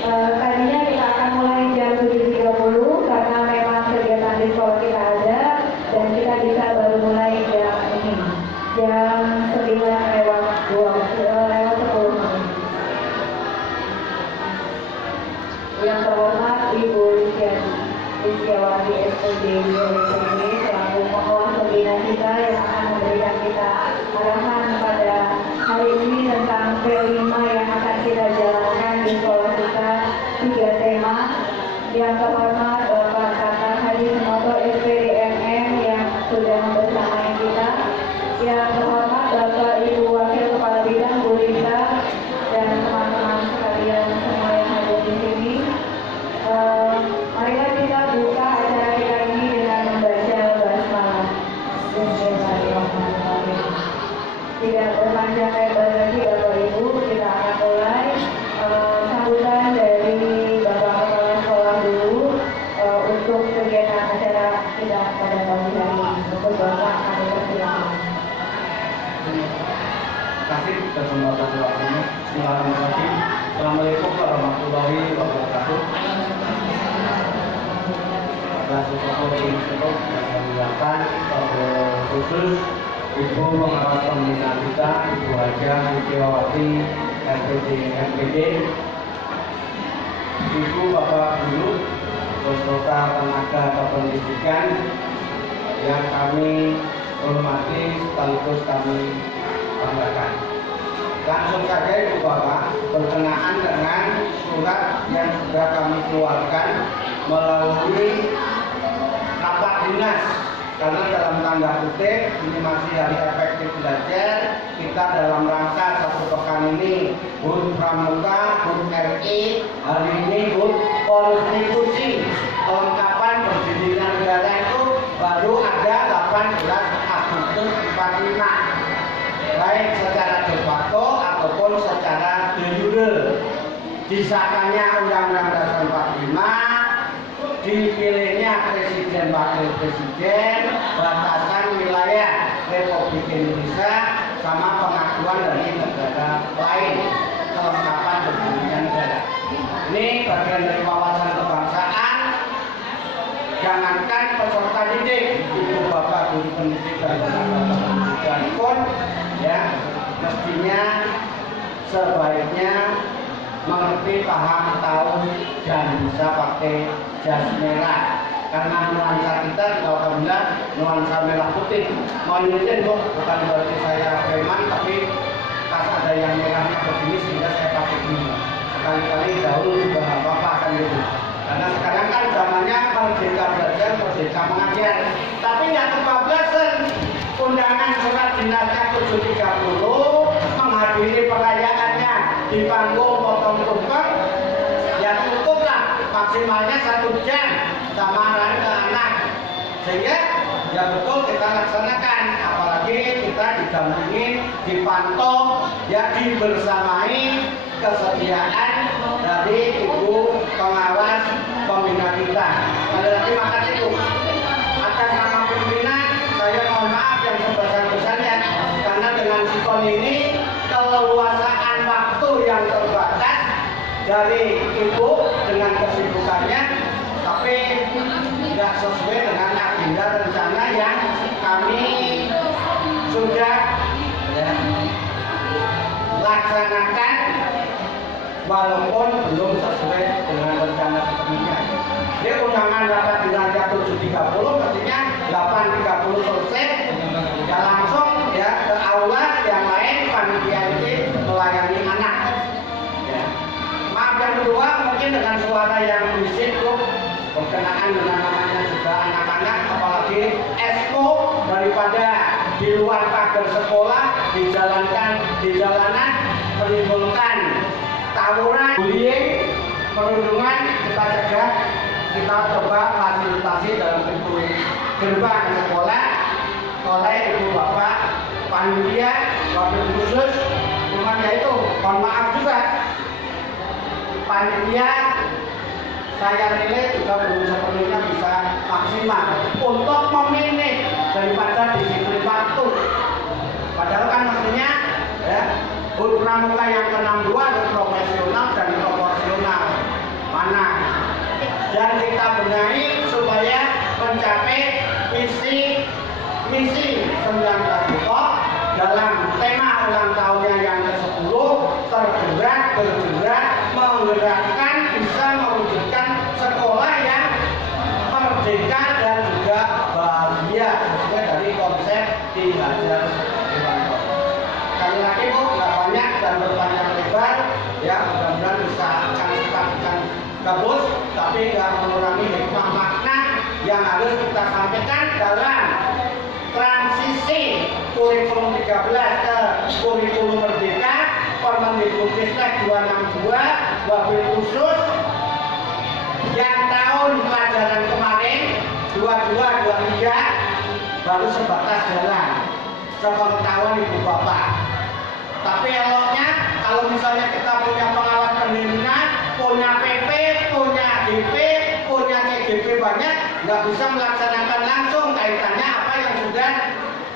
Tadinya kita akan mulai jam 7.30 karena memang kegiatan di sekolah kita ada dan kita bisa baru mulai jam 9 lewat 10 menit. Yang terhormat Ibu Rizkyawati SPD selaku pengelola pembina kita yang akan memberikan kita arahan pada hari ini tentang P5 yang akan kita jalankan di sekolah kita, 3 tema. Yang terhormat Bapak Kakak Haji Sunoto SPD MM yang sudah membersamai kita. Yang terhormat Bapak Ibu Wakil Kepala Bidang Bu Rita dan teman-teman sekalian semua yang hadir di sini. Marilah kita buka acara kita ini dengan membaca basmalah. Bismillahirrahmanirrahim. Tidak berpanjang lebar lagi Bapak Ibu, kita akan mulai sambutan dari Bapak Kepala Sekolah dulu untuk kegiatan acara kita pada pagi hari ini. Untuk Bapak kami persilakan. Terima kasih kesempatan waktunya. Bismillahirrahmanirrahim. Assalamualaikum warahmatullahi wabarakatuh. Seperti untuk menjelaskan khusus Ibu pengawas pembina kita, Ibu Haja Rizkyawati SPD, Ibu Bapak Guru, beserta tenaga kependidikan yang kami hormati sekaligus kami banggakan. Langsung saja Ibu Bapak, berkenaan dengan surat yang sudah kami keluarkan melalui rapat dinas, karena dalam tanda kutip ini masih hari efektif belajar. Kita dalam rangka 1 pekan ini HUT Pramuka, HUT RI, hari ini HUT Konstitusi. Kelengkapan berdirinya negara itu baru ada 18 Agustus 45, baik secara de facto ataupun secara de jure. Disahkannya Undang-Undang Dasar 45, dipilihnya Presiden Wakil Presiden, batasan wilayah Republik Indonesia, sama pengakuan dari negara lain, kelengkapan berdirinya negara. Ini bagian dari wawasan kebangsaan. Jangankan peserta didik, Ibu Bapak Guru pendidikan dan tenaga pendidikan pun ya mestinya sebaiknya mengerti, paham, tahu, dan bisa pakai jas merah. Karena nuansa kita alhamdulillah nuansa merah putih. Mohon izin Bu, bukan berarti saya preman, tapi pas ada yang merahnya begini sehingga saya pakai ini. Sekali-kali dahulu juga nggak apa-apa kan gitu. Karena sekarang kan zamannya merdeka belajar, merdeka mengajar. Tapi yang kebablasan undangan surat dinasnya 730 menghadiri perayaannya di panggung potong tumpeng, ya cukuplah maksimalnya 1 jam sama anak, sehingga ya betul kita laksanakan. Apalagi kita didampingi, dipantau, ya dibersamai kesediaan dari Ibu pengawas pembina kita. Terima kasih Bu. Atas nama pimpinan saya mohon maaf yang sebesar-besarnya, karena dengan sikon ini keleluasaan waktu yang terbatas dari Ibu dengan kesibukannya, tapi tidak sesuai dengan agenda rencana yang kami sudah laksanakan, walaupun belum sesuai dengan rencana sebelumnya. Jadi undangan rapat dinasnya 7.30, mestinya 8.30 selesai, ya langsung ya ke aula yang lain, panitia ini melayani anak. Ya. Maaf yang kedua, mungkin dengan suara yang berisik tuh berkenaan dengan namanya juga anak-anak, apalagi expo daripada di luar pagar sekolah dijalankan di jalanan menimbulkan tawuran, bullying, perundungan. Kita cegah, kita coba fasilitasi dalam pintu gerbang sekolah oleh Ibu Bapak panitia wakil khusus. Cuman ya itu, mohon maaf juga panitia saya nilai juga belum sepenuhnya bisa maksimal untuk memanage daripada disiplin waktu. Padahal kan mestinya ya HUT Pramuka yang ke-62 harus profesional dan proporsional. menggerakkan, bisa mewujudkan sekolah yang merdeka dan juga bahagia sesuai dari konsep Ki Hajar Dewantara. Sekali lagi Bu, nggak banyak dan berpanjang lebar ya, mudah-mudahan bisa akan gabus, tapi nggak mengurangi hikmah makna yang harus kita sampaikan dalam transisi kurikulum 13 ke kurikulum merdeka Permendikbudristek 262 wabil khusus yang tahun pelajaran kemarin 22-23 baru sebatas jalan sepengetahuan Ibu Bapak. Tapi eloknya kalau misalnya kita punya pengawas pendidikan, punya PP, punya DP, punya TGP banyak, nggak bisa melaksanakan langsung kaitannya apa yang sudah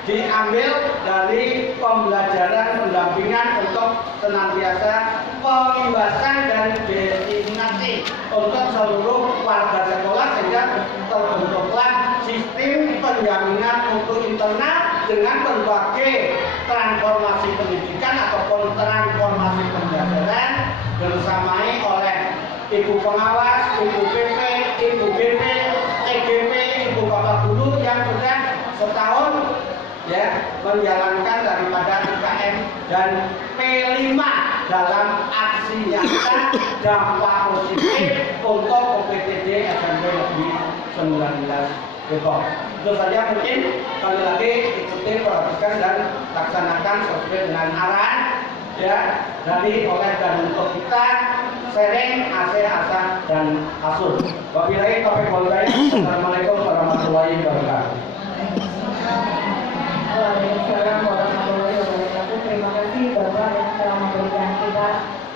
diambil dari pembelajaran pendampingan untuk senantiasa pengimbasan dan diseminasi untuk seluruh warga sekolah sehingga terbentuklah sistem penjaminan mutu internal dengan berbagai transformasi pendidikan ataupun transformasi pembelajaran bersamai oleh Ibu Pengawas, Ibu PP, Ibu BP, TGP, Ibu Bapak Guru yang sudah setahun ya menjalankan daripada IKM dan P5 dalam aksi nyata dampak positif untuk PPTD SMP Negeri 19 Depok. Itu saja mungkin, sekali lagi ikuti, perhatikan dan laksanakan sesuai dengan arahan ya dari oleh dan untuk kita sharing AC asa dan asur. Wabillahi taufiq wal hidayah. Assalamualaikum warahmatullahi wabarakatuh. Waalaikumsalam warahmatullahi wabarakatuh. Terima kasih Bapak yang telah memberikan kita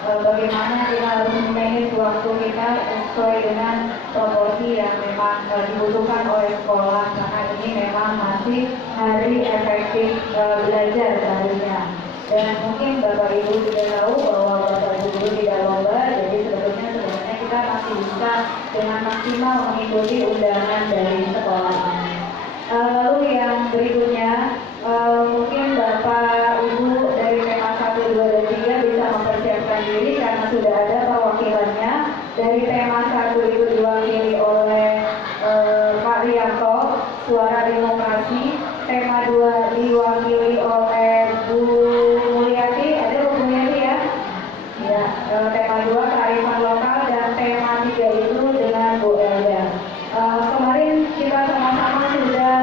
bagaimana kita harus memanage waktu kita sesuai dengan proporsi yang memang dibutuhkan oleh sekolah, karena ini memang masih hari efektif belajar seharusnya. Dan mungkin Bapak Ibu sudah tahu bahwa Bapak Ibu guru tidak lomba, jadi sebenarnya kita masih bisa dengan maksimal mengikuti undangan dari sekolah ini. Lalu yang berikutnya, mungkin Bapak Ibu dari tema 1, 2, dan 3 bisa mempersiapkan diri karena sudah ada perwakilannya. Dari tema 1 itu diwakili oleh Pak Rianto, Suara Demokrasi. Tema 2 diwakili oleh Bu Mulyati, ada Bu Mulyati ya? Ya, tema 2 kearifan lokal, dan tema 3 itu dengan Bu Elda. Kemarin kita sama-sama sudah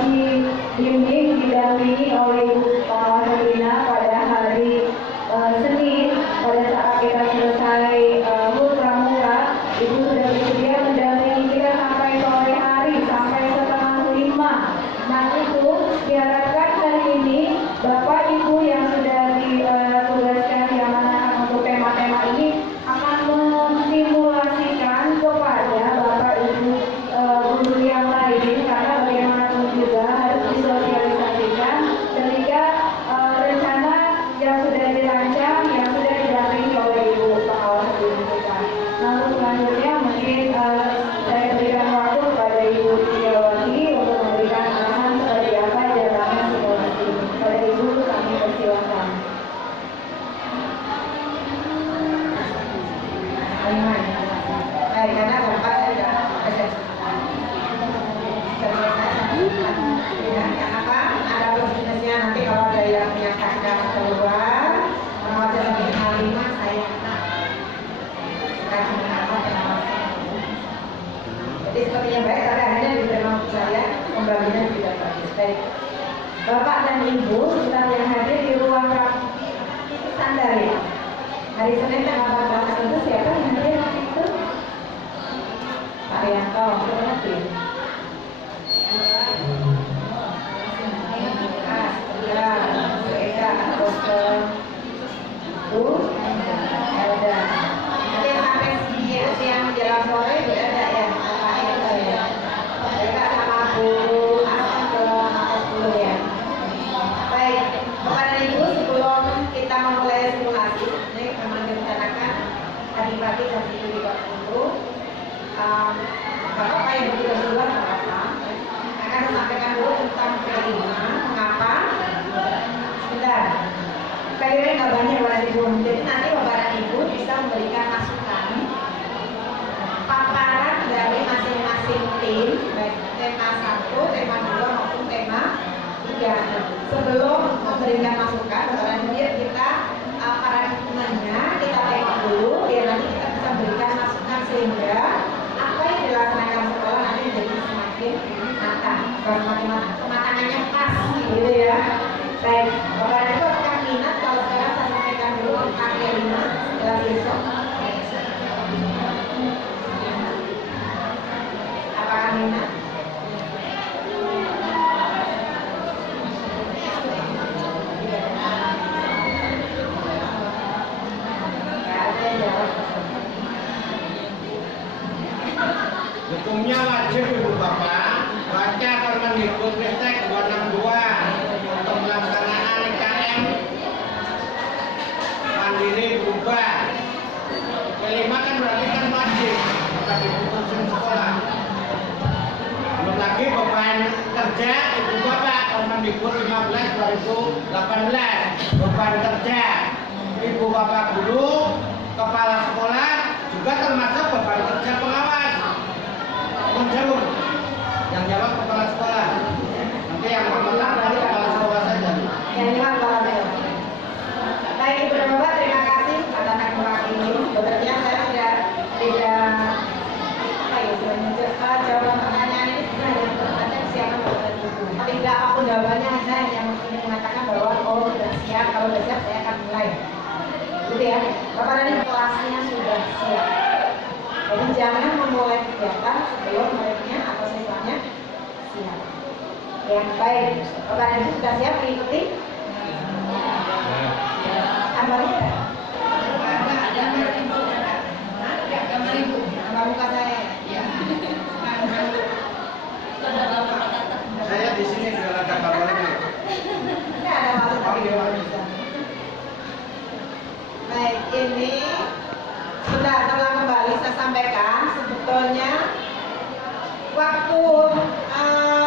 dibimbing, didampingi oleh Ibu Pengawas Pembina pada hari Senin. Pada saat kita selesai HUT Pramuka, Ibu sudah bersedia mendampingi kita sampai sore hari, sampai setengah 5. Nah itu diharapkan hari ini Bapak Ibu yang sudah ditugaskan di amanahkan untuk tema-tema ini akan mensimulasikan kepada Bapak Ibu guru yang lain, karena bagaimanapun juga harus disosialisasikan ketika rencana yang sudah dirancang, yang sudah didampingi oleh Ibu Pengawas Pendidikan. Lalu selanjutnya mungkin saya berikan waktu kepada Ibu Tiawati untuk memberikan arahan seperti apa jalannya simulasi. Pada Ibu kami persilakan. Baik, karena Bapak sudah ya, apa? Ada bisnisnya nanti kalau ada yang menyatakan keluar, wajah sampai 5 saya kasih apa pengawasan. Jadi seperti yang baik, tapi akhirnya diterima saya pembagian tidak bagus. Baik, Bapak dan Ibu sudah yang hadir di ruang rapat standar ya. Hari Senin tanggal 14 itu siapa yang hadir waktu itu? Pak Rianto, siapa lagi? Ya, Eka, Dokter Bu Elda. Nanti sampai siang menjelang sore Bu Elda ya, Pak Elda ya. Eka sama Bu Asam ke Mabes dulu ya. Baik, Bapak dan Ibu, sebelum kita memulai simulasi, ini memang direncanakan tadi pagi jam 7.30. Bapak yang bertugas duluan apa? Akan sampaikan dulu tentang P5. Mengapa? Sebentar. P5 nggak banyak Bapak Ibu. Jadi nanti Bapak dan Ibu bisa memberikan masukan paparan dari masing-masing tim, baik tema 1, tema 2 maupun tema 3. Sebelum memberikan masukan, kita paradigmanya kita tengok dulu, biar nanti kita bisa berikan masukan sehingga apa yang dilaksanakan sekolah nanti menjadi semakin matang, kematangannya pas, gitu ya. Baik, Bapak Ibu apakah minat kalau sekarang saya sampaikan dulu tentang K5 setelah besok? Apakah minat? Hukumnya wajib Ibu Bapak baca Permendikbudristek 262 untuk pelaksanaan IKM mandiri berubah. Kelima kan berarti kan wajib maka diputusin sekolah. Belum lagi beban kerja Ibu Bapak Permendikbud 15 2018 beban kerja Ibu Bapak guru, kepala sekolah juga termasuk beban kerja pengawas. Menjawab, yang jawab kepala sekolah. Nanti yang memenang dari kepala sekolah saja. Yang jawab kepala sekolah. Baik Ibu dan Bapak, terima kasih atas ini. Sebenarnya saya tidak apa ya, jawaban pertanyaan ini sudah ada siapa Bapak Ibu. Tidak apapun jawabannya, saya yang mengatakan bahwa oh sudah siap, kalau sudah siap saya akan mulai. Gitu ya, Bapak dan Ibu kelasnya sudah siap. Jadi jangan memulai kegiatan sebelum muridnya atau siswanya siap. Ya, baik. Bapak dan Ibu sudah siap mengikuti? Gambarnya ada? Ada gambar ibu. Ada gambar ibu. Gambar muka saya. Ya. Saya di sini sudah ada gambarnya. Ini ada masuk tapi bisa. Baik, ini sudah telah kembali saya sampaikan sebetulnya waktu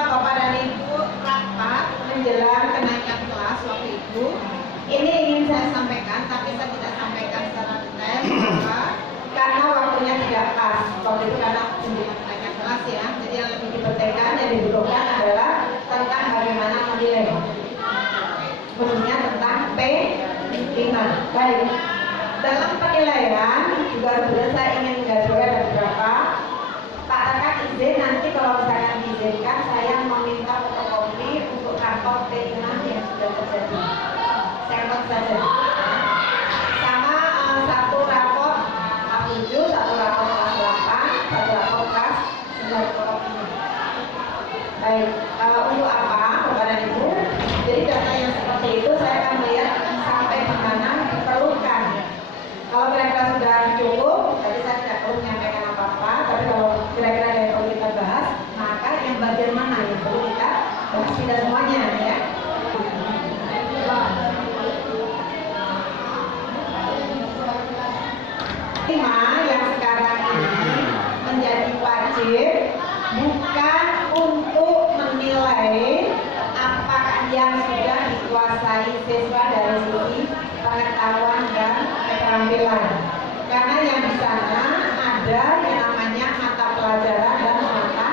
Bapak dan Ibu rapat menjelang kenaikan kelas waktu itu ini ingin saya sampaikan tapi saya tidak sampaikan secara detail karena waktunya tidak pas waktu itu karena menjelang kenaikan kelas ya, jadi yang lebih dipentingkan yang dibutuhkan adalah tentang bagaimana menilai khususnya tentang P5. Baik, dalam penilaian juga sebenarnya saya ingin menggarisbawahi ada beberapa. Pak rekan izin nanti kalau misalkan diizinkan saya meminta fotokopi untuk rapor P6 yang sudah terjadi. Saya catat saja. Sama satu rapor A7, satu rapor kelas 8, satu rapor kelas 9 fotokopinya. Baik, untuk apa Bapak dan Ibu? Jadi data yang seperti itu saya akan melihat sampai di mana diperlukan. Kalau kira-kira sudah cukup, tadi saya tidak perlu menyampaikan apa-apa, tapi kalau kira-kira ada yang perlu kita bahas, maka yang bagian mana yang perlu kita bahas, tidak semuanya ya. Lima yang sekarang ini menjadi wajib bukan untuk menilai apakah yang sudah dikuasai siswa dari sisi pengetahuan dan keterampilan, karena yang di sana ada yang namanya mata pelajaran dan mata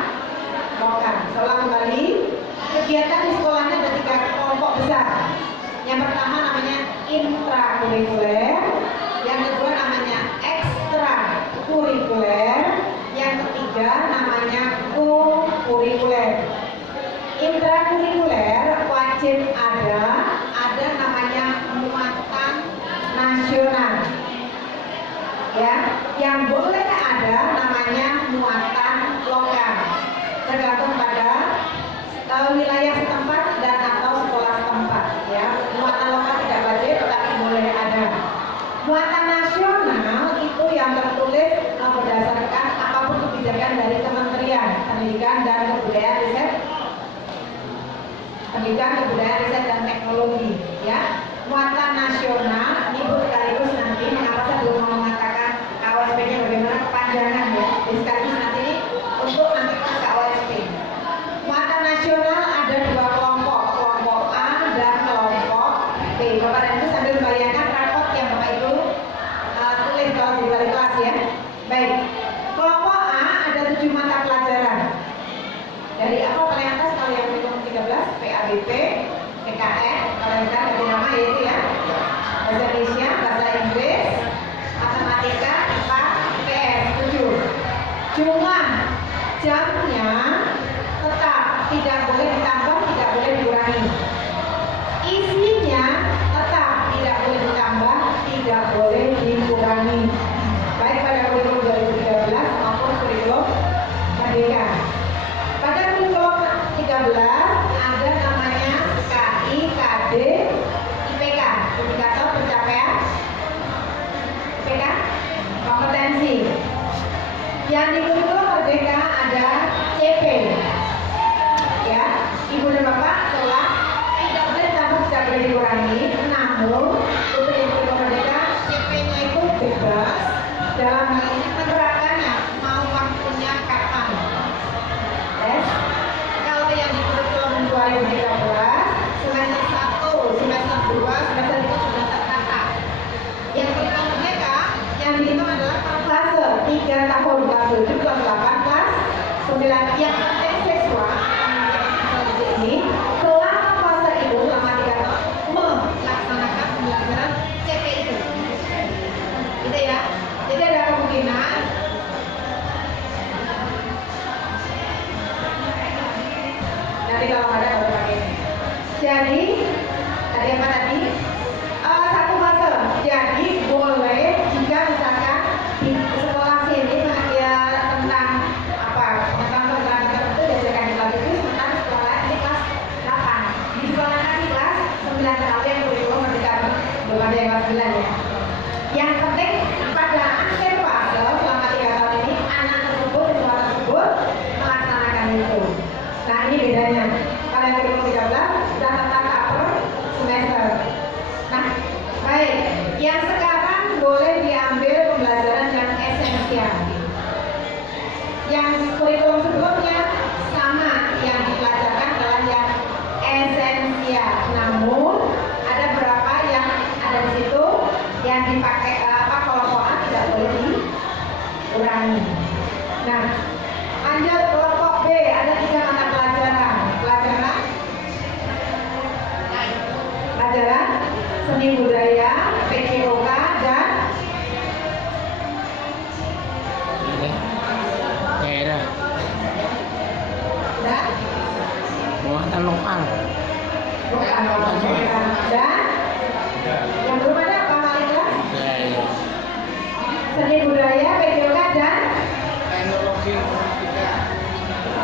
lokal. Setelah kembali kegiatan di sekolahnya ada 3 kelompok besar. Yang pertama namanya intrakurikuler, yang kedua namanya ekstrakurikuler, yang ketiga namanya co-kurikuler. Intrakurikuler wajib ada namanya muatan nasional. Ya, yang boleh ada namanya muatan lokal. Tergantung pada wilayah setempat dan atau sekolah setempat. Ya, muatan lokal tidak wajib, tetapi boleh ada. Muatan nasional itu yang tertulis berdasarkan apapun kebijakan dari Kementerian Pendidikan dan Kebudayaan Riset. Pendidikan, Kebudayaan, Riset dan Teknologi, ya. Muatan nasional, Ibu sekaligus nanti mengapa saya belum mau mengatakan KOSP-nya bagaimana kepanjangan ya. Sekaligus nanti untuk nanti ke KOSP. Muatan nasional ada 2 kelompok, kelompok A dan kelompok B. Bapak dan Ibu sambil membayangkan raport yang Bapak Ibu tulis kalau ya. Baik. Kelompok A ada 7 mata pelajaran. Dari apa paling atas kalau yang kurikulum 13 PABP, PKN, kalau yang ada nama yaitu ya. Bahasa Indonesia, bahasa Inggris, matematika, IPA, IPS 7. Jumlah jamnya tetap tidak boleh ditambah, tidak boleh dikurangi. Isinya tetap tidak boleh ditambah, tidak boleh dikurangi. Baik pada kurikulum 2013 maupun kurikulum Merdeka. Pada kurikulum 13 ada namanya KI, KD, IPK, indikator pencapaian IPK, kompetensi. Yang di kurikulum Merdeka ada CP. Ya, Ibu dan Bapak telah tidak boleh ditambah, tidak boleh dikurangi. Namun untuk yang kurikulum Merdeka CP-nya itu bebas dalam hal ini menerapkannya mau waktunya kapan. Yes. Kalau yang di kurikulum 2013 semester 1, semester 2, semester 3 sudah tertata. Yang kurikulum Merdeka yang dihitung adalah fase 3 tahun kelas 7, kelas 8, kelas 9. Yang penting siswa ini selama fase itu selama 3 tahun melaksanakan pembelajaran CP itu. Gitu ya. Jadi ada kemungkinan nanti kalau ada baru pakai. Jadi tadi apa tadi? Satu fase. Jadi boleh jika misalkan di sekolah sini mengajar tentang apa pengetahuan tertentu diajarkan di kelas itu, sementara sekolah ini kelas 8. Di sekolah nanti kelas 9 tahun yang kurikulum Merdeka belum ada yang kelas 9 ya. Yang penting pada akhir fase selama 3 tahun ini anak tersebut, siswa tersebut melaksanakan itu. Nah ini bedanya. Kalau yang kurikulum 13 sudah tertata per semester. Nah baik, yang sekarang boleh diambil pembelajaran yang esensial. Yang kurikulum sebelumnya sama, yang dipelajarkan adalah yang esensial. Namun ada beberapa yang ada di situ yang dipakai kelompok A tidak boleh dikurangi. Nah, lanjut kelompok B ada 3 mata pelajaran. Pelajaran seni budaya, PJOK dan daerah muatan lokal. Dan yang belum ada apa Malika? Daerah. Seni budaya, PJOK dan teknologi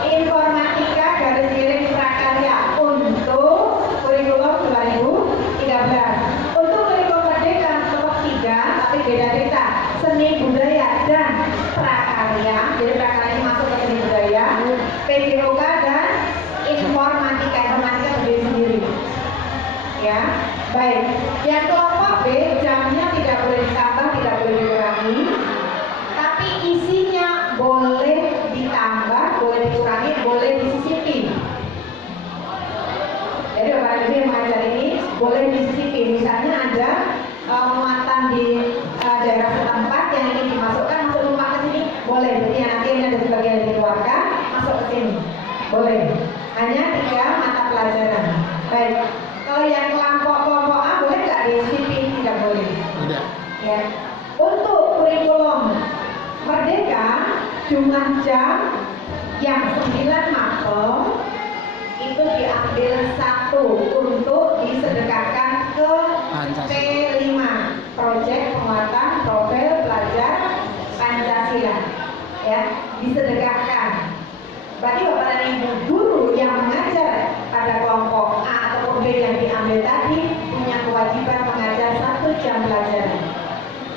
informatika garis miring prakarya untuk kurikulum 2013. Untuk kurikulum Merdeka kelompok 3 tapi beda cerita. Seni budaya dan prakarya. Jadi prakarya ini masuk ke seni budaya, PJOK dan informatika. Informatika berdiri sendiri. Ya, baik. Yang kelompok B jamnya tidak boleh ditambah, tidak boleh dikurangi. Tapi isinya boleh ditambah, boleh dikurangi, boleh disisipi. Jadi Bapak Ibu yang mengajar ini boleh disisipi. Misalnya ada muatan di daerah setempat yang ingin dimasukkan, masuk rumah ke sini, boleh. Jadi yang nanti ini ada sebagian yang dikeluarkan, masuk ke sini, boleh. Hanya 3 mata pelajaran. Baik. Kalau yang kelompok A boleh nggak disisipi? Tidak boleh. Tidak. Ya. Untuk kurikulum Merdeka jumlah jam yang 9 mapel itu diambil 1 untuk disedekahkan ke P5 proyek penguatan profil pelajar Pancasila ya, disedekahkan. Berarti Bapak dan Ibu guru yang mengajar pada kelompok A atau B yang diambil tadi punya kewajiban mengajar 1 jam pelajaran.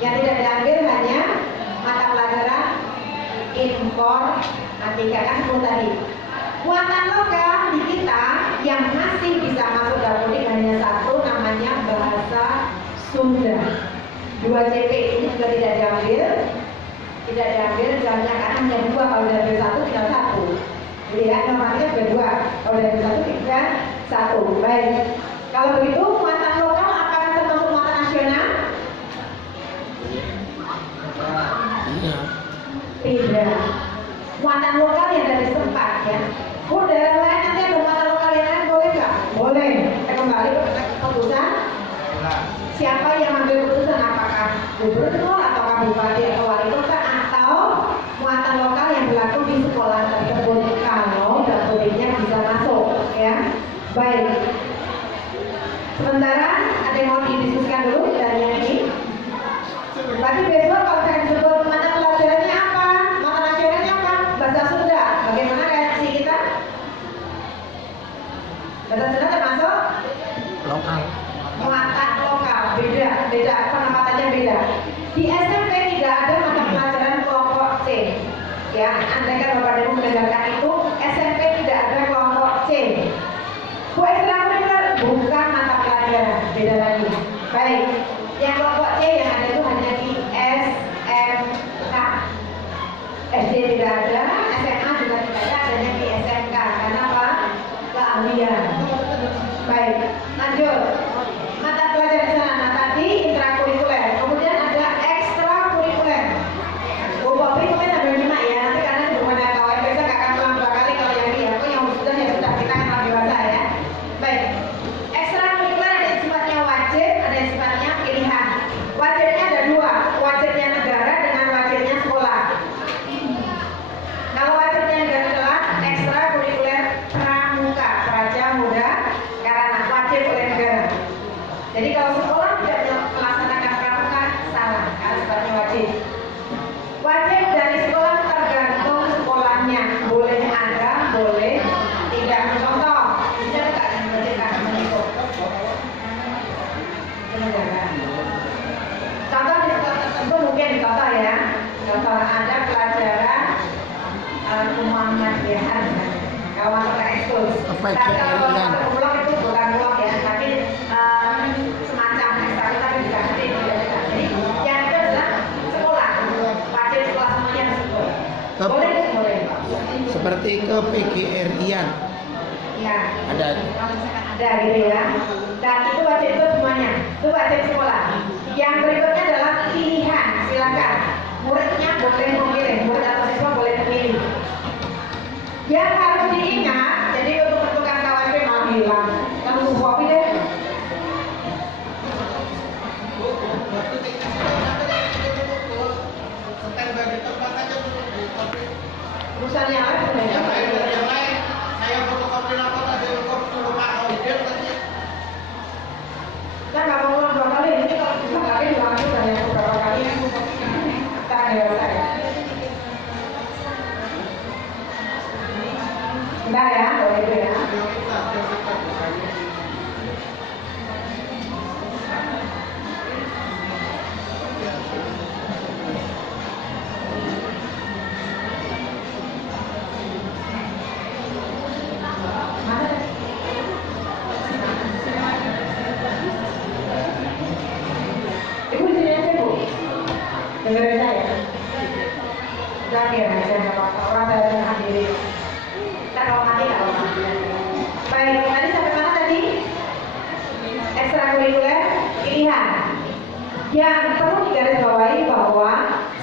Yang tidak diambil hanya mata pelajaran informatika kan 10 tadi. Muatan lokal di kita yang masih bisa masuk dapodik hanya 1, namanya bahasa Sunda. 2 CP ini juga tidak diambil, jamnya karena hanya 2, kalau diambil 1 tinggal 1. Jadi ya normalnya ada 2, kalau diambil 1 tinggal 1. Baik. Kalau begitu muatan lokal apakah termasuk muatan nasional? beda. Muatan lokal yang dari setempat ya. Bu, daerah lain nanti ada muatan lokal yang lain boleh nggak? Boleh. Kita kembali ke keputusan. Siapa yang ambil keputusan, apakah gubernur atau bupati atau wali kota atau muatan lokal yang berlaku di sekolah tersebut, kalau dapoliknya bisa masuk ya. Baik. Sementara ada yang mau didiskusikan dulu dari yang ini. Berarti besok kalau saya disebut mata pelajarannya apa, mata nasionalnya apa, bahasa Sunda, bagaimana reaksi kita? Bahasa Sunda termasuk Lokal. muatan lokal, beda penempatannya beda. Di SMP tidak ada mata pelajaran kelompok C. Ya, andai kan Bapak Ibu mendengarkan itu, SMP tidak ada kelompok C. Bu, ekstrakurikuler bukan mata pelajaran, beda lagi. Baik, yang kelompok C yang ada itu hanya di SMK. SD tidak ada, SMA juga tidak ada, adanya di SMK. Karena apa? Keahlian. Baik, lanjut. Mata pelajaran di sana. Nah, tadi intrakurikuler, kemudian ada ekstrakurikuler. Bu Bobi mungkin sambil nyimak ya, nanti karena di rumah kawan besok akan pulang 2 kali kalau yang ini ya. Kok yang sudah ya sudah, kita kenal dewasa ya. Baik, ekstrakurikuler ada yang sifatnya wajib, ada yang sifatnya pilihan. Wajibnya ada 2, wajibnya negara dengan wajibnya sekolah. Kalau wajibnya negara adalah ekstrakurikuler pramuka, praja muda karena wajib oleh negara. Jadi kalau sekolah tidak melaksanakan pramuka salah, karena sifatnya wajib. Wajib dari sekolah tergantung sekolahnya, boleh ada, boleh tidak. Contoh, bisa tidak diwajibkan mengikut. Contoh di sekolah tertentu mungkin contoh ya. Contoh ada pelajaran Muhammadiyahan. Kalau masuk ke ekskul. Tapi kalau masuk ke blok itu bukan blok ya, tapi semacam ekstrakurikuler juga nanti diwajibkan. Jadi yang itu adalah sekolah, wajib sekolah semuanya tersebut. Boleh, boleh. Seperti ke PGRI-an. Ya. Ada. Ada gitu ya. Dan itu wajib itu semuanya. Itu wajib sekolah. Yang berikutnya adalah pilihan. Silakan. Muridnya boleh memilih, murid atau siswa boleh memilih. Yang harus diingat, jadi untuk menentukan KWP malah hilang. Langsung kopi deh. Urusan yang lain sebenarnya kan nggak mau ulang 2 kali, ini kalau cuma kali diulangi banyak beberapa kali kita dewasa ya. Bentar ya, boleh itu ya. Ibu di sini aja, Bu. Dengerin saya. Udah biar aja, nggak apa-apa. Orang saya menahan diri. Kita kalau mati, nggak apa-apa. Baik, tadi sampai mana tadi? Ekstrakurikuler pilihan. Yang perlu digarisbawahi bahwa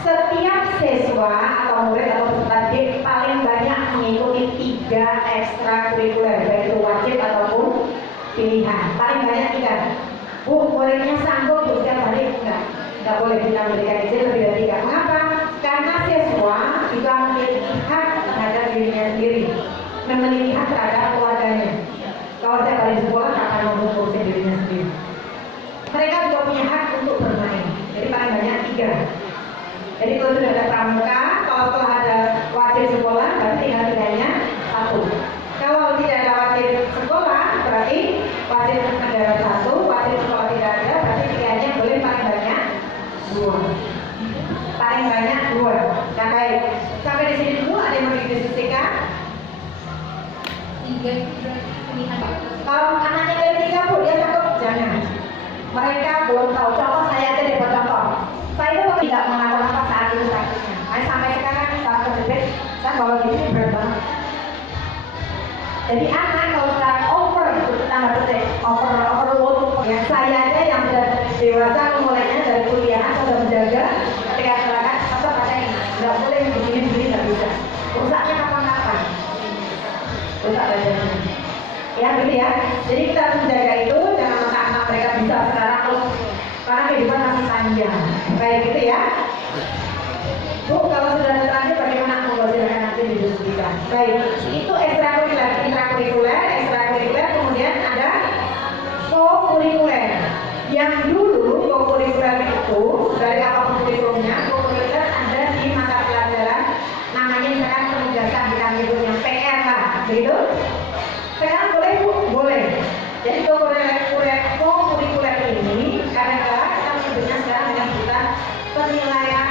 setiap siswa atau murid atau peserta didik paling banyak mengikuti 3 ekstrakurikuler, baik itu wajib ataupun pilihan. Paling banyak 3. Bu, muridnya sanggup untuk setiap hari? Enggak boleh kita memberikan izin lebih dari 3. Mengapa? Karena siswa juga memiliki hak terhadap dirinya sendiri, memiliki hak terhadap keluarganya. Kalau saya balik sekolah, akan mengurusi dirinya sendiri. Mereka juga punya hak untuk bermain. Jadi paling banyak 3. Jadi kalau sudah ada pramuka, kalau setelah ada wajib sekolah, berarti tinggal pilihannya 1. Kalau tidak ada wajib sekolah, berarti wajib negara 1, wajib sekolah tidak ada, berarti pilihannya boleh paling banyak 2. Paling banyak 2. Nah baik, sampai di sini dulu ada yang mau didiskusikan? 3 pilihan. Kalau anaknya dari 3, Bu, dia sanggup? Jangan. Mereka belum tahu. Contoh saya aja deh buat contoh. Saya itu tidak melakukan apa saat itu statusnya. Sampai sekarang saat terjepit, saya bawa di sini berat banget. Jadi anak kalau sekarang over itu tanda petik overload ya. Saya aja yang sudah dewasa mulainya dari kuliah sudah menjaga ketika silakan tetap ada ini nggak nggak boleh begini nggak bisa. Rusaknya kapan-kapan. Rusak badannya. Ya gitu ya. Jadi kita harus menjaga itu, jangan anak-anak mereka bisa sekarang terus karena kehidupan masih panjang. Baik gitu ya. Bu, kalau sudah terlanjur bagaimana silakan nanti didiskusikan. Baik, itu ekstrakurikuler, kemudian ada kokurikuler. Yang dulu kokurikuler itu dari apapun kurikulumnya, kokurikuler ada di mata pelajaran namanya misalkan penugasan kita menyebutnya PR lah, begitu. Sekarang boleh Bu? Boleh. Jadi kokurikuler ini kadang-kadang kita menyebutnya sekarang dengan sebutan penilaian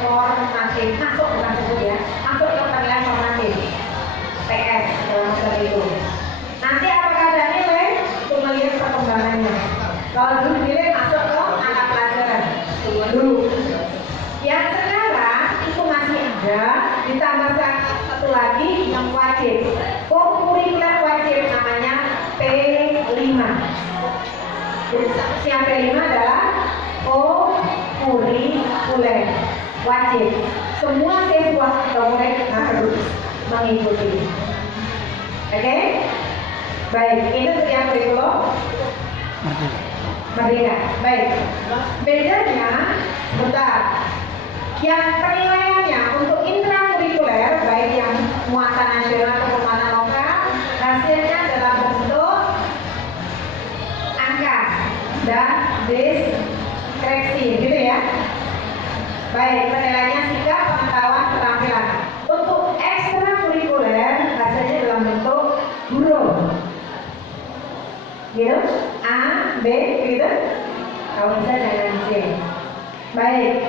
normatif, masuk bukan sebut ya, masuk ke penilaian normatif PS dalam seperti itu. Nanti apakah ada nilai untuk melihat perkembangannya. Kalau dulu nilai masuk ke mata pelajaran dulu. Yang sekarang itu masih ada, ditambah satu lagi yang wajib. Kokurikuler wajib namanya P5. Jadi yang P5 adalah kokurikuler wajib. Semua siswa murid harus mengikuti. Oke? Baik, ini untuk yang kurikulum Merdeka. Baik. Bedanya, bentar. Yang penilaiannya untuk intrakurikuler, baik yang muatan nasional atau muatan lokal, hasilnya dalam bentuk angka dan diskreksi, gitu ya. Baik, penilaiannya sikap, pengetahuan, keterampilan. Untuk ekstrakurikuler, hasilnya dalam bentuk huruf. Gitu? A, B, gitu. Kalau bisa jangan C. Baik.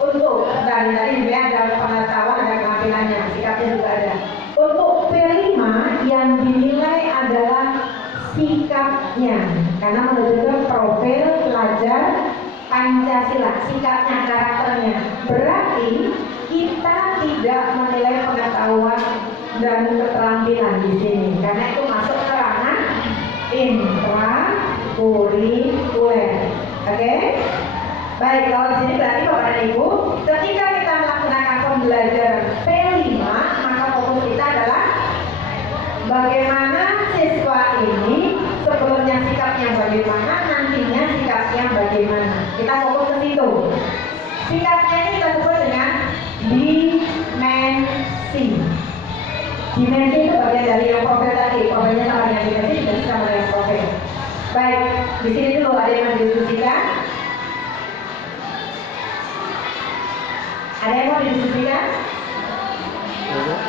Untuk tadi ada pengetahuan, ada keterampilannya, sikapnya juga ada. Untuk P5 yang dinilai adalah sikapnya, karena menunjukkan profil pelajar Pancasila, sikapnya, karakternya. Berarti kita tidak menilai pengetahuan dan keterampilan di sini, karena itu masuk ke ranah intrakurikuler. Oke? Baik, kalau di sini berarti Bapak dan Ibu, ketika kita melaksanakan pembelajaran P5, maka fokus kita adalah bagaimana siswa ini sebelumnya sikapnya bagaimana, nantinya sikapnya bagaimana. Kita fokus ke situ. Sikapnya ini kita sebut dengan dimensi. Dimensi itu bagian dari yang profil tadi. Profilnya sama dengan dimensi, dimensi sama dengan profil. Baik, di sini dulu ada yang mendiskusikan. Ada yang mau didiskusikan?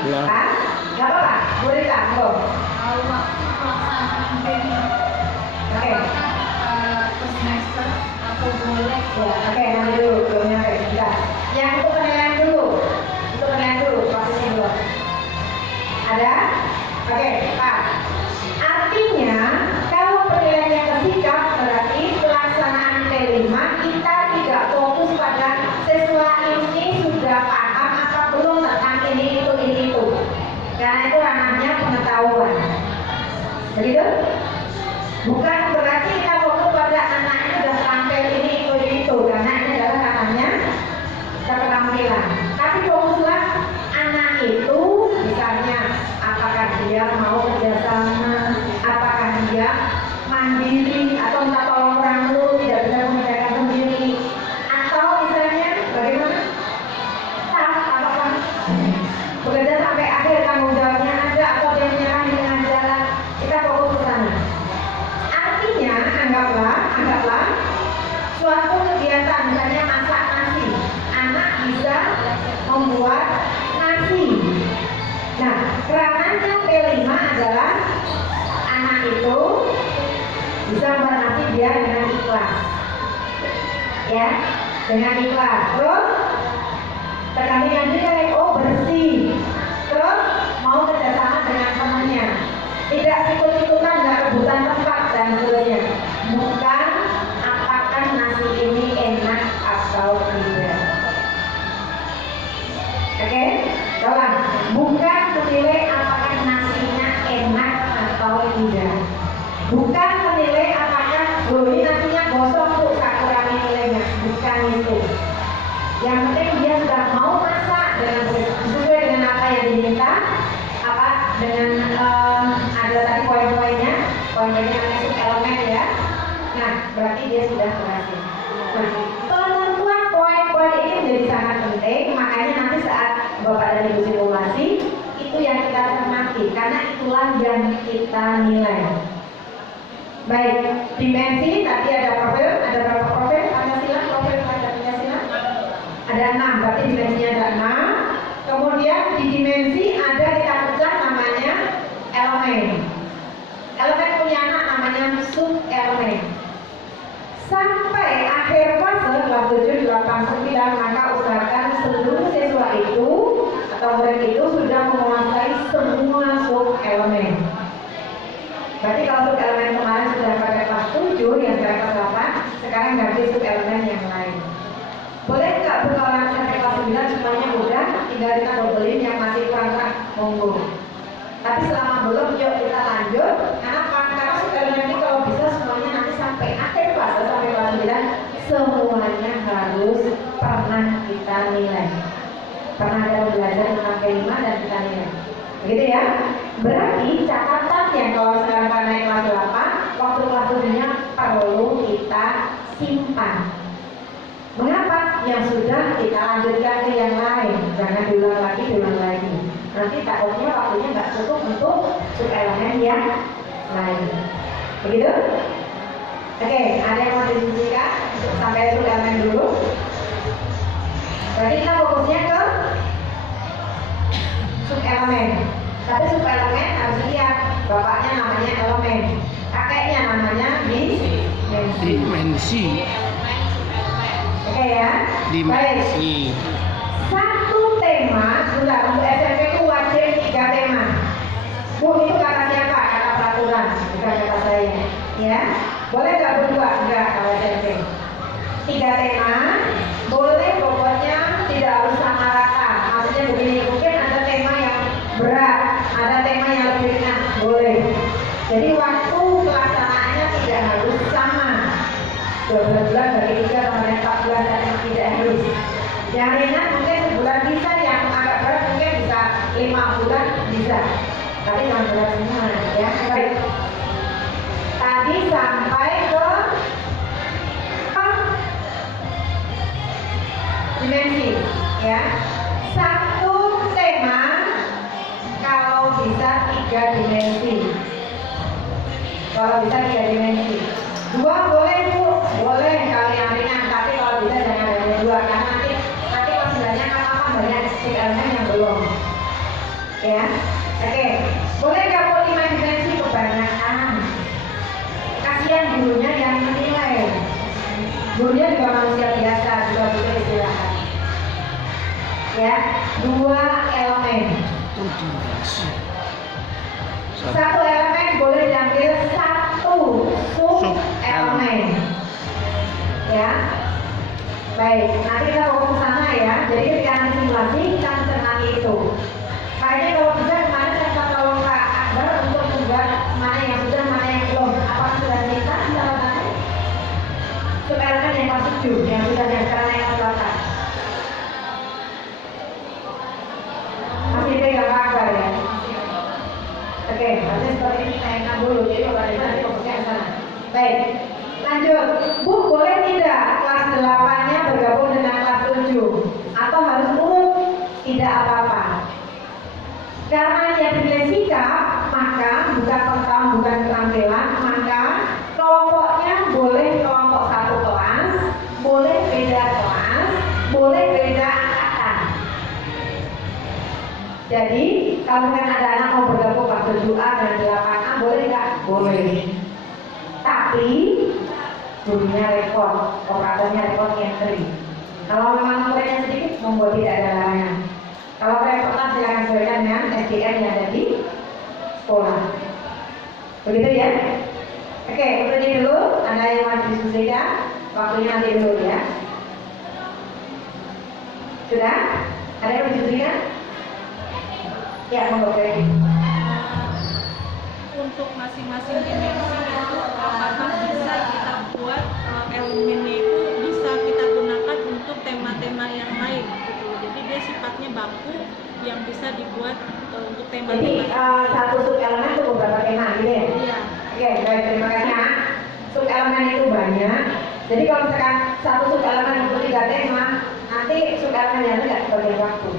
Belum. Hah? Gak apa-apa, boleh tak? Oke. Semester atau boleh? Ya, oke, nanti dulu, belum nyampe. Bentar. Yang untuk penilaian dulu. Prosesnya dulu. Ada? Oke, Pak. Artinya, kalau penilaiannya ke sikap, berarti pelaksanaan P5 kita tidak fokus pada siswa ini sudah paham apa belum tentang ini itu. Karena itu ranahnya pengetahuan. Begitu? Bukan berarti kita fokus pada anak ini sudah tampil ini itu, karena ini adalah ranahnya keterampilan. Tapi fokuslah anak itu, misalnya apakah dia mau kerjasama, apakah dia mandiri atau minta tolong orang dulu, tidak bisa mengerjakan sendiri, atau misalnya bagaimana? Apakah bekerja sampai akhir tanggung jawabnya ada, atau dia menyerah di tengah jalan. Kita fokus ke sana. Artinya anggaplah suatu kegiatan, misalnya masak nasi, anak bisa membuat nasi. Nah, ranahnya P5 adalah anak itu bisa membuat nasi dia dengan ikhlas, ya, dengan ikhlas. Terus tekanan yang nilai, oh bersih, terus mau kerjasama dengan temannya, tidak ikut-ikutan, nggak rebutan tempat dan seterusnya. Bukan apakah nasi ini enak atau tidak. Oke, tolong. Bukan menilai apakah nasinya enak atau tidak. Bukan menilai apakah ini nasinya gosong tuh, tak kurangi nilainya. Bukan itu. Yang penting dia sudah mau masak dengan sesuai dengan apa yang diminta, apa dengan ada tadi poin-poinnya namanya sub elemen ya. Nah, berarti dia sudah berhasil. Nah, penentuan poin-poin ini menjadi sangat penting, makanya nanti saat Bapak dan Ibu simulasi itu yang kita cermati, karena itulah yang kita nilai. Baik, dimensi tadi ada profil, ada berapa profil? Pancasila, profil Pancasila? Ada 6, berarti dimensinya ada 6. Kemudian di dimensi ada kita pecah namanya elemen. Elemen punya anak namanya sub elemen. Sampai akhir fase kelas 7, 8, 9 maka usahakan seluruh siswa itu atau murid itu sudah menguasai semua sub elemen. Berarti kalau sub elemen kemarin sudah pada kelas 7, yang sekarang kelas 8, sekarang ganti sub elemen yang lain. Boleh nggak buka orang sampai kelas 9 semuanya mudah, tinggal kita dobelin yang masih kurang monggo. Tapi selama belum, yuk kita lanjut. Karena sub elemen ini kalau bisa semuanya nanti sampai akhir fase sampai kelas 9 semuanya harus pernah kita nilai. Pernah ada belajar tentang kelima dan kita nilai. Begitu ya? Berarti catatan yang kalau sekarang pada naik kelas 8, waktu kelas 7-nya perlu kita simpan. Mengapa? Yang sudah kita lanjutkan ke yang lain, jangan diulang lagi. Nanti takutnya waktunya nggak cukup untuk sub elemen yang lain. Begitu? Oke, ada yang mau diskusikan sampai sub elemen dulu? Berarti kita fokusnya ke sub elemen. Tapi sub elemen harus lihat, bapaknya namanya elemen, kakeknya namanya Dimensi. Oke ya. Dimensi. Baik. Satu tema sudah untuk SMP itu wajib 3 tema. Bu, itu kata siapa? Kata peraturan, bukan kata saya. Ya, boleh nggak berdua? Enggak kalau SMP. 3 tema, boleh pokoknya tidak harus sama rata. Maksudnya begini, mungkin ada tema yang berat, ada tema yang lebih ringan, boleh. Jadi waktu pelaksanaannya tidak harus sama. 12 bulan bagi 3 sama 4 bulan dan tidak harus. Yang ringan mungkin sebulan bisa, yang agak berat mungkin bisa 5 bulan bisa. Tapi jangan berat semua ya. Baik. Tadi sampai ke dimensi ya. Satu tema kalau bisa 3 dimensi. Kalau bisa 3 dimensi. 2 boleh Bu, boleh kalau yang ringan, tapi kalau bisa jangan hanya 2 karena nanti kelas 9-nya kan banyak sub elemen yang belum. Ya. Oke. Boleh nggak Bu 5 dimensi? Kebanyakan. Kasihan gurunya yang menilai. Gurunya juga manusia biasa, juga butuh istirahat. Ya, 2 elemen. Satu elemen boleh diambil 1 sub elemen. Ya. Baik, nanti kita fokus ke sana ya. Jadi ketika nanti simulasi kita mencermati itu. Makanya kalau bisa kemarin saya minta tolong Kak Akbar untuk membuat mana yang sudah, mana yang belum. Apakah sudah kita catatannya? Sub elemen yang kelas 7 yang sudah yang sekarang yang kelas 8. Masih pegang Kak Akbar ya. Oke, berarti seperti ini naikkan dulu. Jadi Bapak Ibu nanti fokusnya ke sana. Baik, lanjut. Bu, boleh tidak kelas 8-nya bergabung dengan kelas 7? Atau harus urut? Tidak apa-apa. Karena dia pilih sikap, maka bukan pertama, bukan ketampilan, maka kelompoknya boleh kelompok 1 kelas, boleh beda kelas, boleh beda angkatan. Jadi, kalau kan ada anak mau bergabung kelas 7A dan 8A, boleh nggak? Boleh. Tapi, gurunya rekod, operatornya rekod entry. Kalau memang muridnya sedikit, membuat tidak ada larangan. Kalau repotan silakan sesuaikan dengan SDM yang ada di sekolah. Begitu ya? Oke, untuk ini dulu. Ada yang mau diskusikan? Waktunya nanti dulu ya. Sudah? Ada yang mau diskusikan? Ya, monggo. Untuk masing-masing dimensi itu apakah bisa kita buat elemennya itu bisa kita gunakan untuk tema-tema tema yang lain gitu. Jadi dia sifatnya baku yang bisa dibuat untuk tema-tema. Jadi satu sub elemen itu beberapa tema gitu ya? Iya. Oke, baik, terima kasih ya. Sub elemen itu banyak. Jadi kalau misalkan satu sub elemen untuk 3 tema, nanti sub elemen yang tidak sebagai waktu.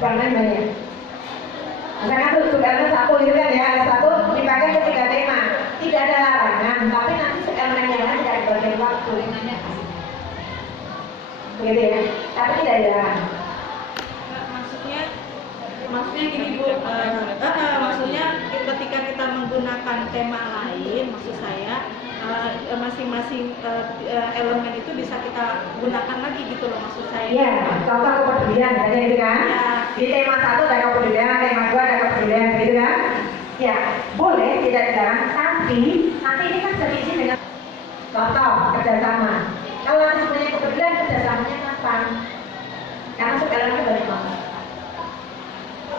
Elemen banyak. Misalkan sub elemen satu gitu kan ya, ada satu dipakai untuk 3 tema. Tidak ada larangan, tapi nanti sub elemen yang lain tidak sebagai waktu. Begitu ya, tapi tidak dilarang. Maksudnya gini Bu, maksudnya ketika kita menggunakan tema lain, maksud saya masing-masing elemen itu bisa kita gunakan lagi gitu loh, maksud saya. Iya, contoh kepedulian saja itu kan. Ya. Di tema 1 ada kepedulian, tema 2 ada kepedulian, gitu kan? Ya, boleh tidak dilarang, tapi nanti ini kan terisi dengan contoh kerjasama. Kalau nanti semuanya kepedulian, kerjasamanya kapan? Karena sub elemen banyak banget.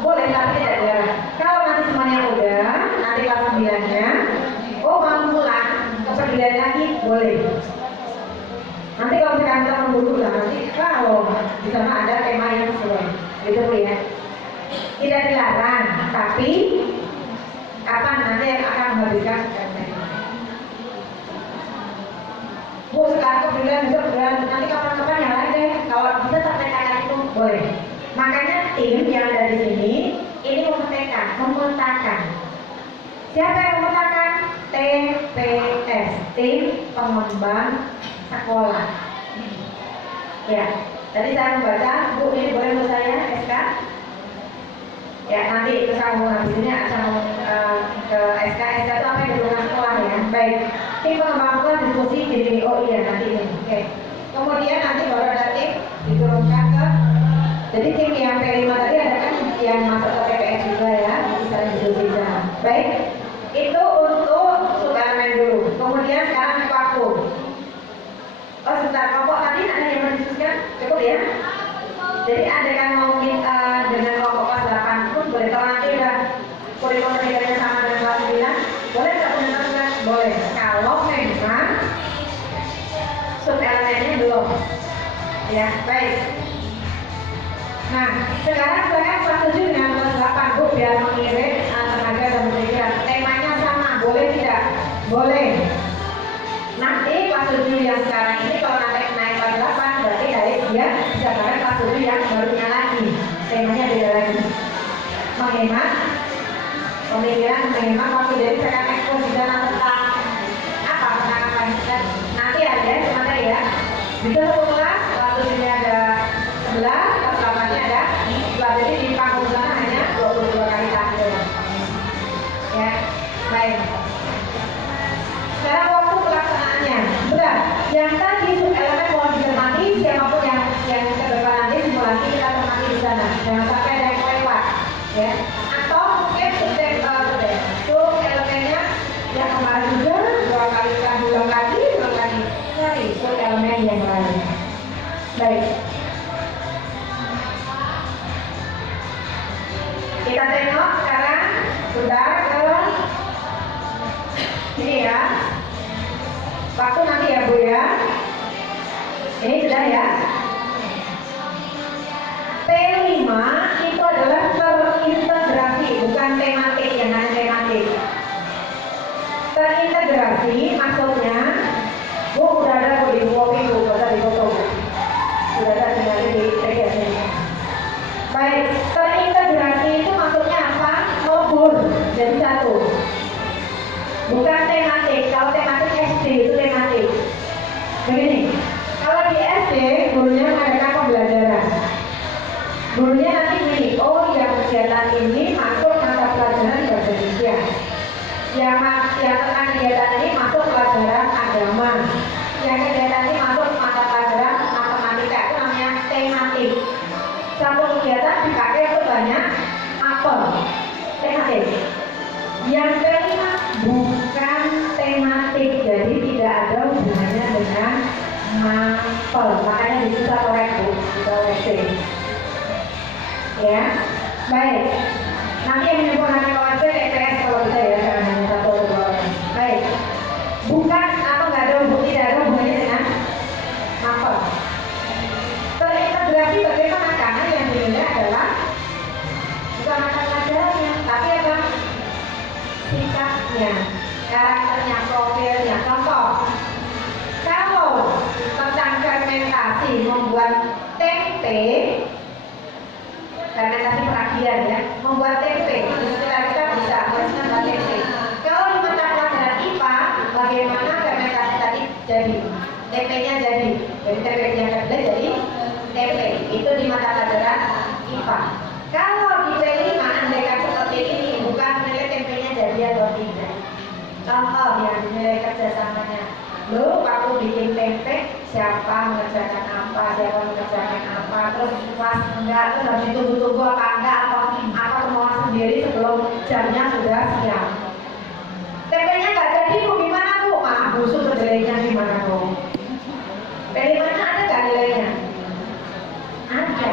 Boleh, tapi tidak dilarang. Kalau nanti semuanya udah, nanti kelas 9-nya, oh mau pulang, kepedulian lagi, boleh. Nanti kalau misalkan kita menunggu lah, nanti kalau di sana ada tema yang sesuai, gitu Bu ya. Tidak dilarang, tapi kapan nanti yang akan menghabiskan tema. Bu sekarang kepedulian, nanti kapan-kapan yang lain deh. Kalau bisa terpetakan itu boleh. Makanya tim yang ada di sini ini memetakan. Siapa yang memetakan? TPS, tim pengembang sekolah. Ya, tadi saya membaca, Bu ini boleh menurut saya SK. Ya, nanti itu saya mau habisnya saya mau ke SK itu apa yang dilakukan sekolah ya. Baik, tim pengembang sekolah diskusi di sini. Oh iya nanti ini. Oke. Kemudian nanti baru ada tim diturunkan ke. Jadi tim yang P5 tadi ada kan yang masuk ke TPS juga ya, bisa diskusi di sana. Baik, itu untuk sub elemen dulu. Kemudian sekarang waktu. Oh sebentar, kelompok tadi ada yang mau diskusikan? Cukup ya? Jadi ada yang mau minta dengan kelompok kelas 8 pun boleh. Kalau nanti udah kurikulum pendidikannya sama dengan kelas 9, boleh nggak benar-benar? Boleh. Kalau memang sub elemennya belum. Ya, baik. Nah, sekarang saya setuju dengan kelas 8 Bu biar mengirim tenaga dan pikiran. Temanya sama, boleh tidak? Boleh. Nanti kelas 7 yang sekarang ini kalau nanti naik kelas 8 berarti dari dia bisa pakai kelas 7 yang barunya lagi. Temanya beda lagi. Menghemat pemikiran, menghemat waktu. Jadi saya akan ekspos di sana tentang apa penanganan dan nanti ada sebentar ya. Bisa 10 kelas 7-nya ada 11, kelas 8-nya ada 2. Jadi di panggung sana hanya 22 kali tampil. Ya, baik. Sekarang waktu pelaksanaannya. Sudah, yang tadi sub elemen mohon dicermati, siapapun yang ke depan nanti simulasi kita cermati di sana. Jangan sampai ada yang lewat, ya. Atau mungkin sub elemennya yang kemarin juga 2 kali ulang lagi, cari sub elemen yang lain. Baik. Kita tengok sekarang sudah ke ini ya. Waktu nanti ya Bu ya. Ini sudah ya. P5 itu adalah terintegrasi, bukan tematik, jangan tematik. Terintegrasi maksudnya, Bu udah ada Bu di copy Bu, udah di foto Bu. Sudah ada di PDF ini. Baik, terintegrasi itu maksudnya apa? Modul jadi satu. Bukan tematik. Kalau tematik SD itu tematik. Begini, kalau di SD gurunya mengadakan pembelajaran. Gurunya nanti gini, oh yang kegiatan ini masuk mata pelajaran bahasa Indonesia. Yang tentang kegiatan ini masuk pelajaran agama. Yang kegiatan ini masuk mata pelajaran matematika, itu namanya tematik. Satu kegiatan dipakai untuk banyak apel. Tematik. Yang kelima bukan tematik, jadi tidak ada hubungannya dengan mapel. Makanya bisa korek Bu, kita koreksi. Ya, baik. Nanti yang menyempurnakan koreksi TPS kalau bisa ya, jangan hanya 1 atau 2 orang. Baik. Bukan atau tidak ada hubungannya dengan mapel. karena yang dinilai adalah bukan mata pelajarannya, tapi apa? Sikapnya, karakternya, profilnya. Contoh, kalau tentang fermentasi membuat tempe, fermentasi peragian ya, membuat tempe, kita bisa membuat tempe. Kalau di mata pelajaran IPA, bagaimana fermentasi tadi jadi? Tempenya jadi tempe-nya jadi tempe. Itu di mata pelajaran IPA. Kalau di P5 andaikan seperti ini, bukan nilai tempenya jadi atau tidak. Contoh yang nilai kerjasamanya. Lo waktu bikin tempe, siapa mengerjakan apa, siapa mengerjakan apa, terus pas enggak, terus harus ditunggu-tunggu apa enggak, apa semua sendiri sebelum jamnya sudah siap. Tempenya nggak jadi, bu gimana bu? Maaf busuk kedelainya gimana bu? Dari mana ada nggak nilainya? Ada.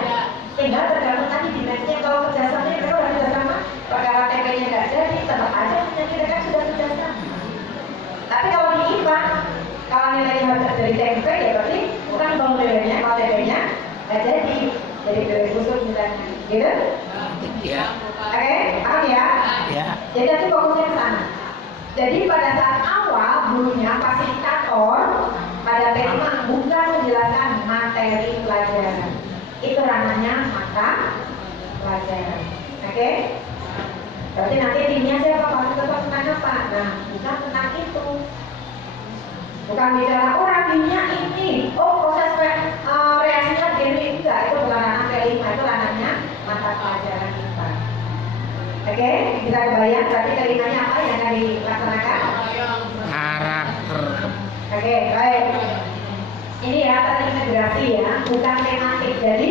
Tinggal tergantung tadi dimensinya. Kalau kerjasamanya mereka udah kerjasama, perkara tempenya nggak jadi, tetap aja mereka sudah kerjasama. Tapi kalau di IPA, kalau nilainya harus dari tempe ya berarti bukan bang nilainya, kalau tempenya nggak jadi nilai busuk misalnya, gitu? Ya. Oke, paham ya? Ya. Jadi nanti fokusnya ke sana. Jadi pada saat awal gurunya fasilitator pada P5 bukan menjelaskan materi pelajaran. Itu ranahnya mata pelajaran. Oke? Berarti nanti timnya siapa? Fasilitator tentang apa? Nah, bukan tentang itu. Bukan bicara orang timnya ini. Oh, proses reaksinya gini enggak. Itu bukan ranah P5, itu ranahnya mata pelajaran IPA. Oke, bisa kebayang berarti terimanya apa yang akan dilaksanakan? Karakter. Oke, baik. Ini ya terintegrasi ya, bukan tematik. Jadi,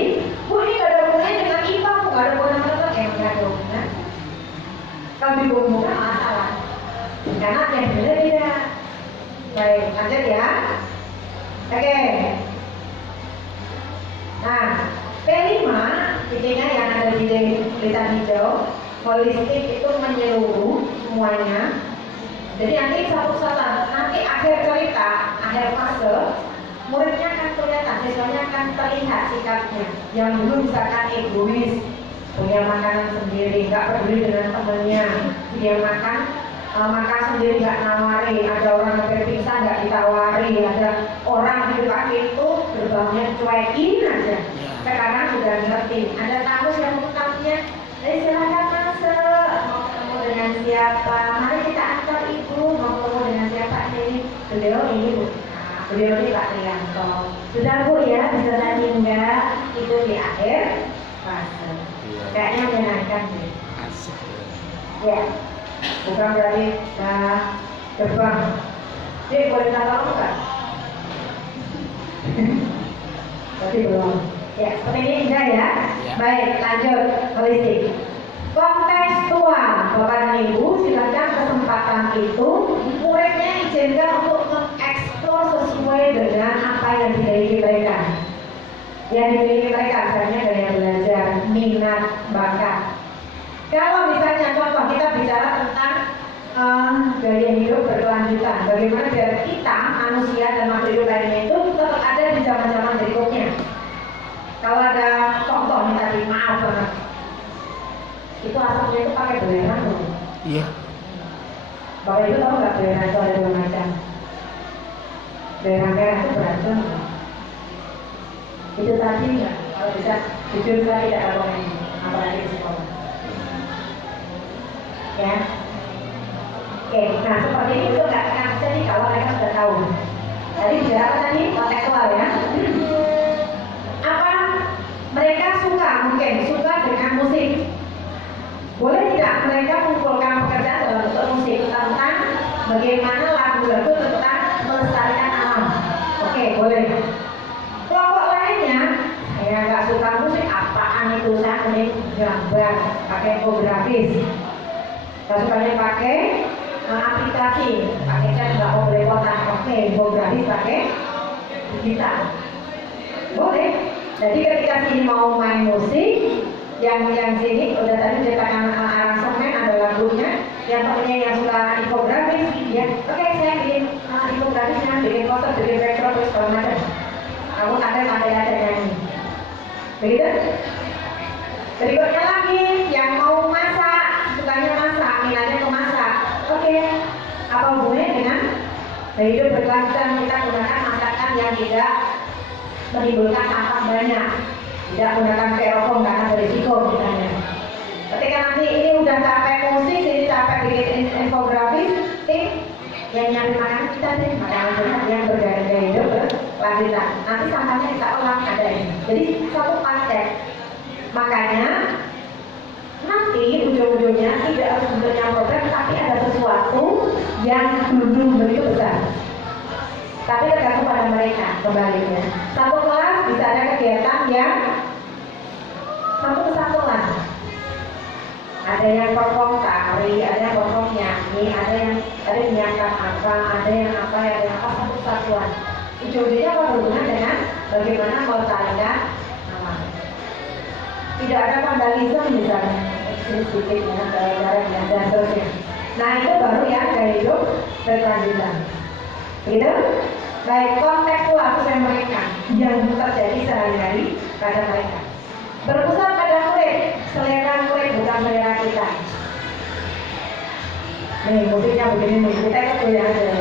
bu ini gak ada hubungannya dengan IPA, bu gak ada hubungan sama teman, gak ada hubungan. Kalau dihubungkan masalah, karena yang beda. Baik, lanjut ya. Oke. Nah, P5 titiknya yang ada di tulisan hijau. Holistik itu menyeluruh semuanya. Jadi nanti satu kesatuan, nanti akhir cerita, akhir fase, muridnya akan kelihatan, siswanya akan terlihat sikapnya. Yang dulu misalkan egois, punya makanan sendiri, nggak peduli dengan temennya, dia makan sendiri nggak nawari, ada orang yang pingsan nggak ditawari, ada orang di depan itu gerbangnya cuekin aja. Sekarang sudah ngerti, ada tamu yang tamunya. Silakan masuk, mau ketemu dengan siapa? Mari kita antar ibu, mau ketemu dengan siapa ini? Beliau ini bu, beliau ini Pak Trianto. Sudah bu ya, bisa tadi enggak? Itu di akhir fase. Kayaknya menyenangkan deh. Ya, bukan berarti gerbang. Jadi boleh minta tolong nggak? Berarti belum. Ya, seperti ini enggak ya? Baik, lanjut holistik. Kontekstual, Bapak dan Ibu, silakan kesempatan itu muridnya izinkan untuk mengeksplor sesuai dengan apa yang dimiliki mereka. Yang dimiliki mereka, misalnya gaya belajar, minat, bakat. Kalau misalnya contoh kita bicara tentang gaya hidup berkelanjutan, bagaimana biar kita manusia dan makhluk hidup lainnya itu tetap ada di zaman-zaman berikutnya. Kalau ada contoh nih tadi, maaf banget, itu asapnya itu pakai belerang loh. Iya. Bapak itu tahu nggak belerang itu ada dua macam. Belerang merah itu beracun. Itu tadi nggak, kalau bisa jujur saya tidak tahu ini, apalagi di sekolah. Ya. Oke, nah seperti itu nggak akan jadi kalau mereka sudah tahu. Tadi bicara tadi kontekstual ya. Apa mereka mungkin suka dengan musik? Boleh tidak mereka mengumpulkan pekerjaan dalam bentuk musik tentang bagaimana lagu-lagu tentang melestarikan alam? Oke, boleh. Kelompok lainnya, saya nggak suka musik, apaan itu, saya mending gambar, pakai infografis. Saya sukanya pakai aplikasi, pakai chat nggak mau belepotan. Oke, infografis pakai digital. Boleh. Jadi ketika sini mau main musik, yang sini udah tadi ceritakan aransemen, ada lagunya, yang temennya yang suka infografis, ya, oke saya bikin infografisnya, bikin poster, bikin backdrop, segala macam. Kamu ada nyanyi, begitu? Berikutnya lagi, yang mau masak, sukanya masak, minatnya memasak. Oke, apa hubungannya dengan hidup berkelanjutan? Kita gunakan masakan yang tidak menimbulkan asap banyak, tidak menggunakan styrofoam karena berisiko misalnya. Ketika nanti ini udah capek musik, ini capek bikin infografis, tim yang nyari makanan kita deh, makanan sehat yang bergaya hidup berkelanjutan. Nanti sampahnya kita olah ada ini. Jadi satu paket. Makanya nanti ujung-ujungnya tidak harus bentuknya program, tapi ada sesuatu yang belum begitu besar. Tapi tergantung pada mereka kembalinya. Satu kelas bisa ada kegiatan yang satu kesatuan. Ada yang perform tari, ada yang perform nyanyi, ada yang menyiapkan apa, ada yang apa, satu kesatuan. Ujung-ujungnya berhubungan dengan bagaimana melestarikan alam. Tidak ada vandalisme misalnya, sedikit ya, cara dan seterusnya. Nah itu baru yang gaya hidup berkelanjutan. Gitu? Baik, kontekstual sesuai mereka yang terjadi sehari-hari pada mereka. Berpusat pada murid, selera murid bukan selera kita. Nih musiknya begini nih, kita ikut goyang aja.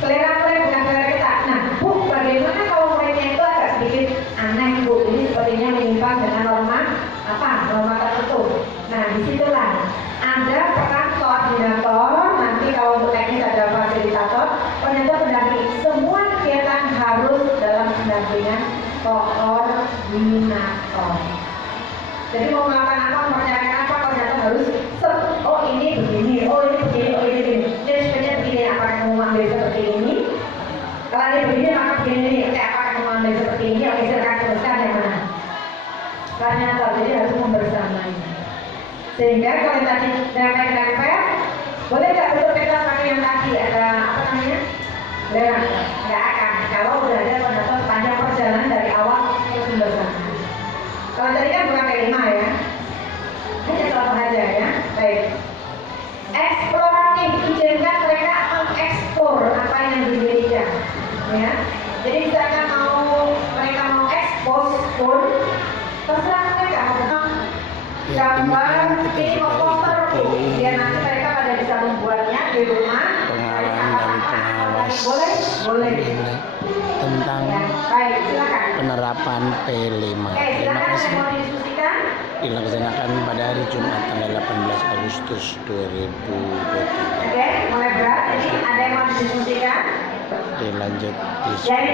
Selera murid bukan selera kita. Nah, Bu, bagaimana kalau muridnya itu agak sedikit aneh, Bu? Ini sepertinya menyimpang dengan norma tertentu. Nah, disitulah ada peran koordinator. Nanti kalau untuk teknis ada fasilitator, pendamping. Semua kegiatan harus dalam pendampingan koordinator. Jadi mau melakukan apa, mempercayakan apa, koordinator harus oh ini begini, oh ini begini, oh ini begini. Jadi sebenarnya begini, apakah kamu ambil seperti ini? Kalau dia begini maka begini, oke, apakah kamu ambil seperti ini? Oke, silakan teruskan yang mana? Koordinator, jadi harus membersamai. Sehingga kalau tadi nempel, boleh nggak bentuk peta pakai yang tadi ada apa namanya? Nggak akan. Kalau udah ada koordinator sepanjang perjalanan dari awal ke bersama. Kalau tadi kan bukan P5 ya, hanya contoh aja ya. Baik. Eksploratif, izinkan mereka mengeksplor apa yang dimilikikan. Ya. Jadi misalkan mereka mau ekspos pun terserah mereka mau gambar, ini mau poster pun, biar nanti mereka pada bisa membuatnya di rumah. Pengalaman dari pengawas Boleh. tentang Ya, baik, silakan. penerapan P5. Oke, Terima silakan ada kasih. yang mau didiskusikan. Dilaksanakan pada hari Jumat tanggal 18 Agustus 2023. Oke, mulai berat. Ini ada yang mau didiskusikan. Dilanjut di Jadi